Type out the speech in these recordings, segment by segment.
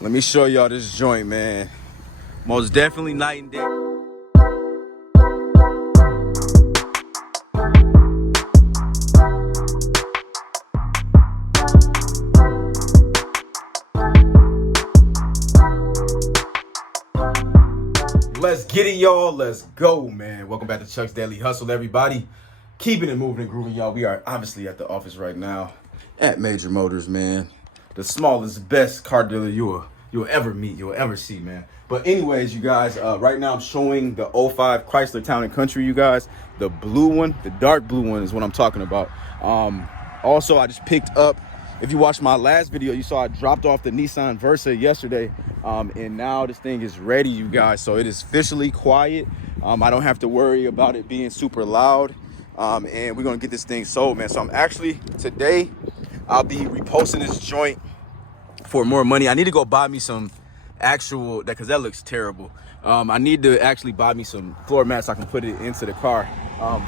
Let me show y'all this joint, man. Most definitely night and day. Let's get it, y'all. Let's go, man. Welcome back to Chuck's Daily Hustle, everybody. Keeping it moving and grooving, y'all. We are obviously at the office right now at Major Motors, man. The smallest, best car dealer you'll ever meet, you'll ever see, man. But anyways, you guys, right now I'm showing the 05 Chrysler Town & Country, you guys. The blue one, the dark blue one is what I'm talking about. Also, I just picked up, if you watched my last video, you saw I dropped off the Nissan Versa yesterday. And now this thing is ready, you guys. So it is officially quiet. I don't have to worry about it being super loud. And we're gonna get this thing sold, man. So I'm actually, today, I'll be reposting this joint for more money. I need to go buy me some actual, because that looks terrible. I need to actually buy me some floor mats so I can put it into the car.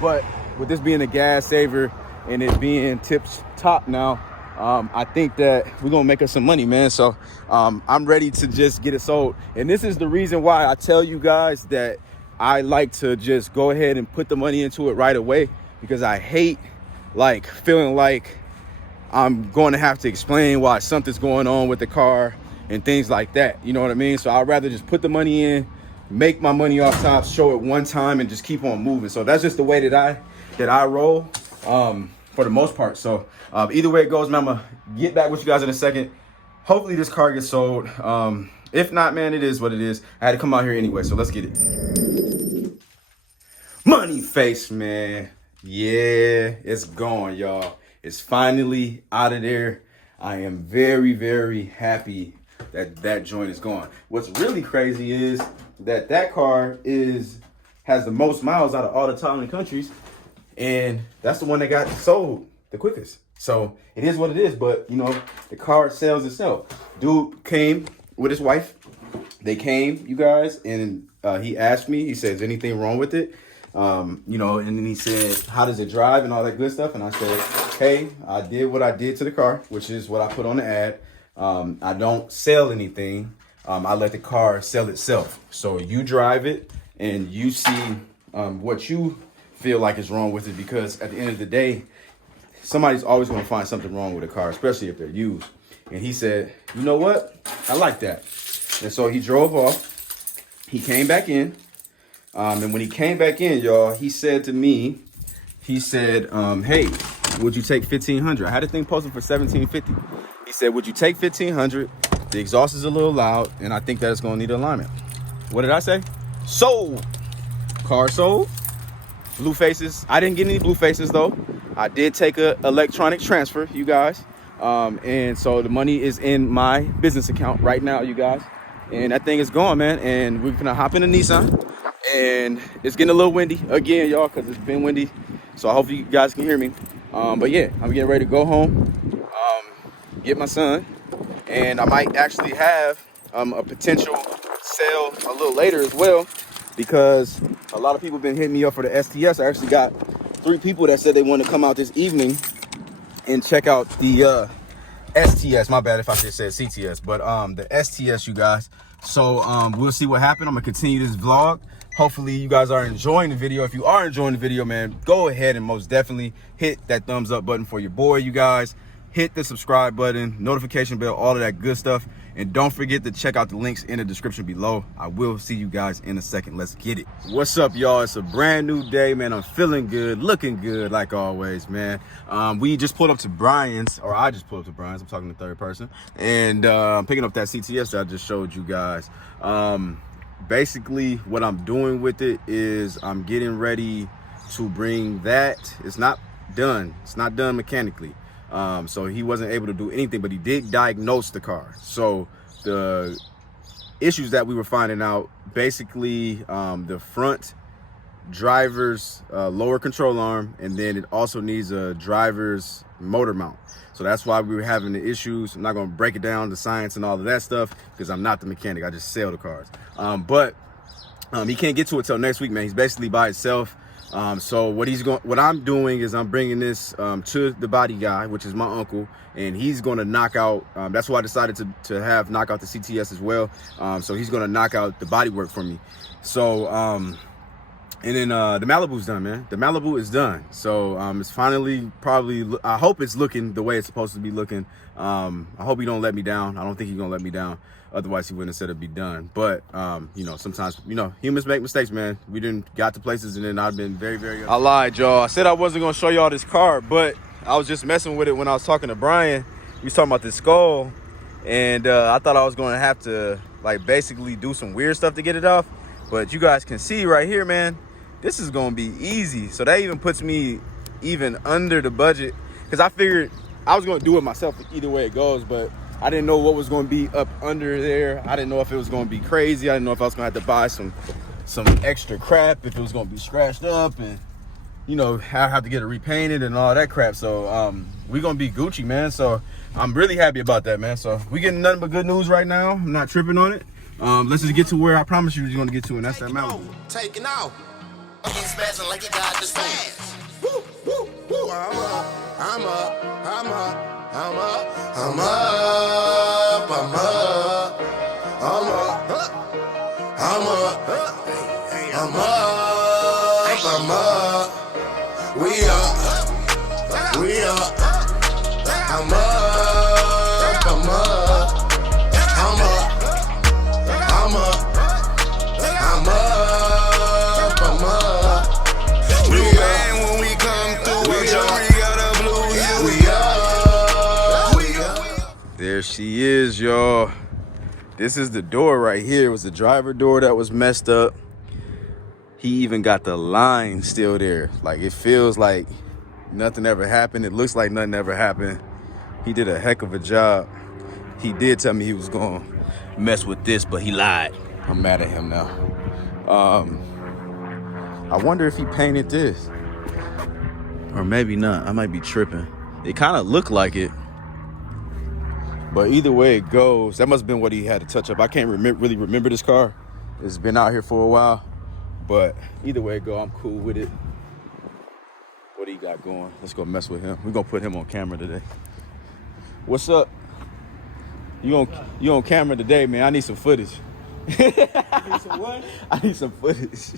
But with this being a gas saver and it being tips top now, I think that we're gonna make us some money, man. So I'm ready to just get it sold. And this is the reason why I tell you guys that I like to just go ahead and put the money into it right away, because I hate like feeling like I'm going to have to explain why something's going on with the car and things like that. You know what I mean? So I'd rather just put the money in, make my money off top, show it one time, and just keep on moving. So that's just the way that I roll. For the most part. So either way it goes, man, I'm gonna get back with you guys in a second. Hopefully this car gets sold. If not, man, it is what it is. I had to come out here anyway, so let's get it. Money face, man. Yeah, it's gone, y'all. It's finally out of there. I am very, very happy that that joint is gone. What's really crazy is that that car has the most miles out of all the Town & Countries. And that's the one that got sold the quickest. So it is what it is, but you know, the car sells itself. Dude came with his wife. They came, you guys, and he asked me, he said, is anything wrong with it? You know, and then he said, how does it drive and all that good stuff? And I said, hey, I did what I did to the car, which is what I put on the ad. I don't sell anything. I let the car sell itself. So you drive it and you see what you feel like is wrong with it, because at the end of the day, somebody's always going to find something wrong with a car, especially if they're used. And he said, you know what? I like that. And so he drove off. He came back in. And when he came back in, y'all, he said to me, he said, hey, would you take $1,500? I had a thing posted for $1,750. He said, would you take $1,500? The exhaust is a little loud, and I think that it's going to need alignment. What did I say? Sold. Car sold. Blue faces. I didn't get any blue faces though. I did take a electronic transfer, you guys. And so the money is in my business account right now, you guys. And that thing is gone, man. And we're gonna hop in a Nissan. And it's getting a little windy again, y'all, because it's been windy. So I hope you guys can hear me. But yeah, I'm getting ready to go home, get my son. And I might actually have a potential sale a little later as well, because a lot of people have been hitting me up for the STS. I actually got 3 people that said they want to come out this evening and check out the STS. My bad if I just said CTS, but the STS, you guys. So we'll see what happened. I'm gonna continue this vlog. Hopefully you guys are enjoying the video. If you are enjoying the video, man, go ahead and most definitely hit that thumbs up button for your boy, you guys. Hit the subscribe button, notification bell, all of that good stuff. And don't forget to check out the links in the description below. I will see you guys in a second. Let's get it. What's up, y'all? It's a brand new day, man. I'm feeling good, looking good, like always, man. We just pulled up to Brian's, or I just pulled up to Brian's. I'm talking to third person. And I'm picking up that CTS that I just showed you guys. Basically, what I'm doing with it is I'm getting ready to bring that. It's not done. It's not done mechanically. So he wasn't able to do anything, but he did diagnose the car. So the issues that we were finding out, basically the front driver's lower control arm, and then it also needs a driver's motor mount. So that's why we were having the issues. I'm not going to break it down, the science and all of that stuff, because I'm not the mechanic. I just sell the cars. But he can't get to it till next week, man. He's basically by himself. So what I'm doing is I'm bringing this to the body guy, which is my uncle, and he's going to knock out. That's why I decided to have knock out the CTS as well. So he's going to knock out the bodywork for me. So and then the Malibu's done, man. The Malibu is done. So it's finally I hope it's looking the way it's supposed to be looking. I hope he don't let me down. I don't think he's gonna let me down. Otherwise, he wouldn't have said it'd be done. But you know, sometimes humans make mistakes, man. We didn't got to places, and then I've been very, very upset. I lied, y'all. I said I wasn't gonna show y'all this car, but I was just messing with it when I was talking to Brian. We was talking about this skull, and I thought I was gonna have to like basically do some weird stuff to get it off. But you guys can see right here, man. This is gonna be easy. So that even puts me even under the budget, because I figured I was gonna do it myself either way it goes, but I didn't know what was gonna be up under there. I didn't know if it was gonna be crazy. I didn't know if I was gonna have to buy some extra crap, if it was gonna be scratched up, and you know, I have to get it repainted and all that crap. So we gonna be Gucci, man. So I'm really happy about that, man. So we getting nothing but good news right now. I'm not tripping on it. Let's just get to where I promised you we're gonna get to, and that's that Malibu. Taking off. Spazzing like you got the spaz. Woo, woo, woo. I'm up. I'm up. I'm up. I'm up. I'm up. I'm up. I'm up. I'm up. I'm up. I'm up. We up. We up. I'm up. I'm up. I'm up. I'm up. I'm up. There she is, y'all. This is the door right here. It was the driver door that was messed up. He even got the line still there. Like, it feels like nothing ever happened. It looks like nothing ever happened. He did a heck of a job. He did tell me he was gonna mess with this, but he lied. I'm mad at him now. I wonder if he painted this. Or maybe not. I might be tripping. It kind of looked like it. But either way it goes, that must have been what he had to touch up. I can't really remember this car. It's been out here for a while. But either way it go, I'm cool with it. What do you got going? Let's go mess with him. We're going to put him on camera today. What's up? You on camera today, man. I need some footage. You need some what? I need some footage.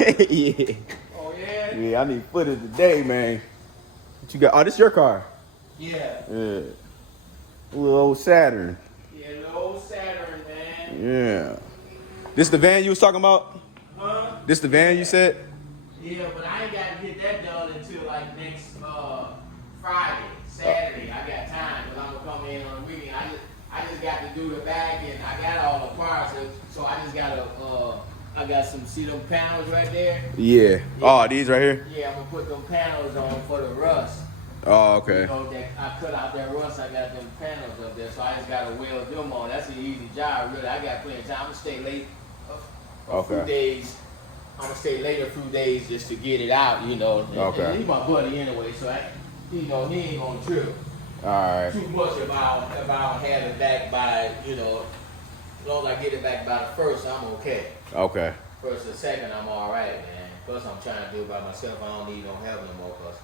Yeah. Oh, yeah? Yeah, I need footage today, man. What you got? Oh, this your car? Yeah. Yeah. Little old Saturn. Yeah, the old Saturn, man. Yeah. This the van you was talking about? Huh? This the van you said? Yeah, but I ain't got to get that done until like next Friday, Saturday. I got time, because I'm going to come in on the weekend. I just got to do the back, and I got all the parts, so I just got to, I got some, see them panels right there? Yeah. Oh, these right here? Yeah, I'm going to put them panels on for the rust. Oh, okay. You know, I cut out that rust, I got them panels up there, so I just got to weld them on. That's an easy job, really. I got plenty of time. I'm going to stay late a few days. I'm going to stay late a few days just to get it out, you know. Okay. And he's my buddy anyway, so he ain't going to trip. All right. Too much if I don't have it back by, you know, as long as I get it back by the first, I'm okay. Okay. First or second, I'm all right, man. Plus, I'm trying to do it by myself. I don't need no help no more, because,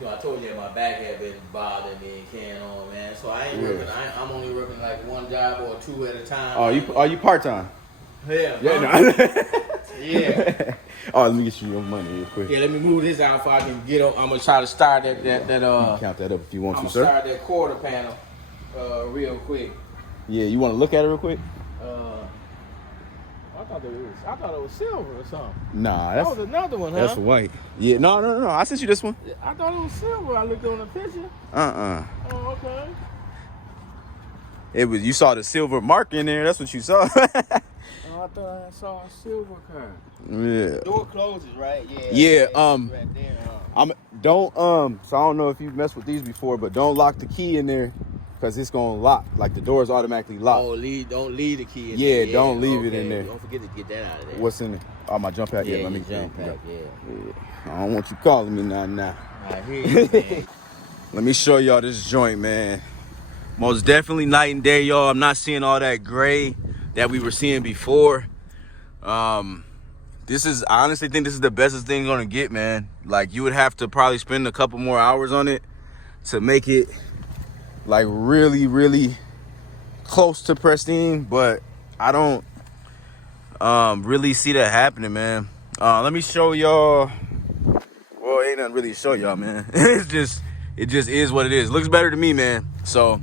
you know, I told you that my back had been bothering me and carrying on, man. So I ain't working. I'm only working like one job or two at a time. Oh, are you part-time? Yeah. Yeah, no. Yeah. Oh, let me get you your money real quick. Yeah, let me move this out so I can get up. I'm gonna try to start that you count that up if you want to, sir. I'm gonna start that quarter panel real quick. Yeah, you want to look at it real quick? I thought it was silver or something. Nah, that was another one, huh? That's white. Yeah, no. I sent you this one. I thought it was silver. I looked on the picture. Oh, okay. It was, you saw the silver mark in there. That's what you saw. Oh, I thought I saw a silver car. Yeah. Door closes, right? Yeah. Yeah. Right there, huh? So I don't know if you've messed with these before, but don't lock the key in there, because it's gonna lock. Like, the door's automatically locked. Oh, don't leave the key in there. Yeah, don't leave it in there. Don't forget to get that out of there. What's in it? Oh, my jump pack. Yeah, let me jump pack. Yeah. I don't want you calling me now. I hear you, man. Let me show y'all this joint, man. Most definitely night and day, y'all. I'm not seeing all that gray that we were seeing before. I honestly think this is the bestest thing you're gonna get, man. Like, you would have to probably spend a couple more hours on it to make it like really, really close to pristine, but I don't really see that happening, man. Let me show y'all. Well, ain't nothing really to show y'all, man. It just is what it is. Looks better to me, man. So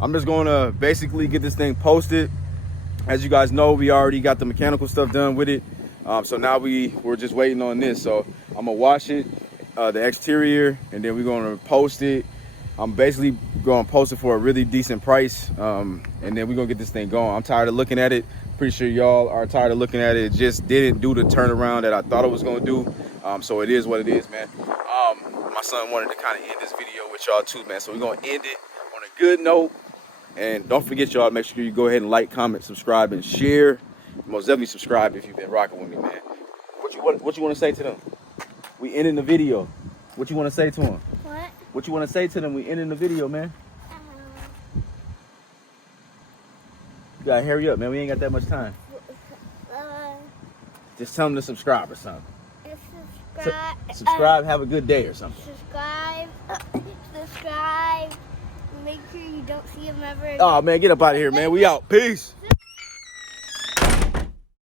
I'm just gonna basically get this thing posted. As you guys know, we already got the mechanical stuff done with it. So now we're just waiting on this. So I'm gonna wash it, the exterior, and then we're gonna post it. I'm basically gonna post it for a really decent price, and then we're gonna get this thing going. I'm tired of looking at it. Pretty sure y'all are tired of looking at it. It just didn't do the turnaround that I thought it was gonna do. So it is what it is, man. My son wanted to kind of end this video with y'all too, man. So we're gonna end it on a good note. And don't forget, y'all, make sure you go ahead and like, comment, subscribe, and share. Most definitely subscribe if you've been rocking with me, man. What you want to say to them? We ending the video. What you want to say to them? What? What you want to say to them? We ending the video, man. You gotta hurry up, man. We ain't got that much time. Just tell them to subscribe or something. Subscribe. Have a good day or something. Subscribe. Make sure you don't see him ever again. Oh man, get up out of here, man. We out. Peace.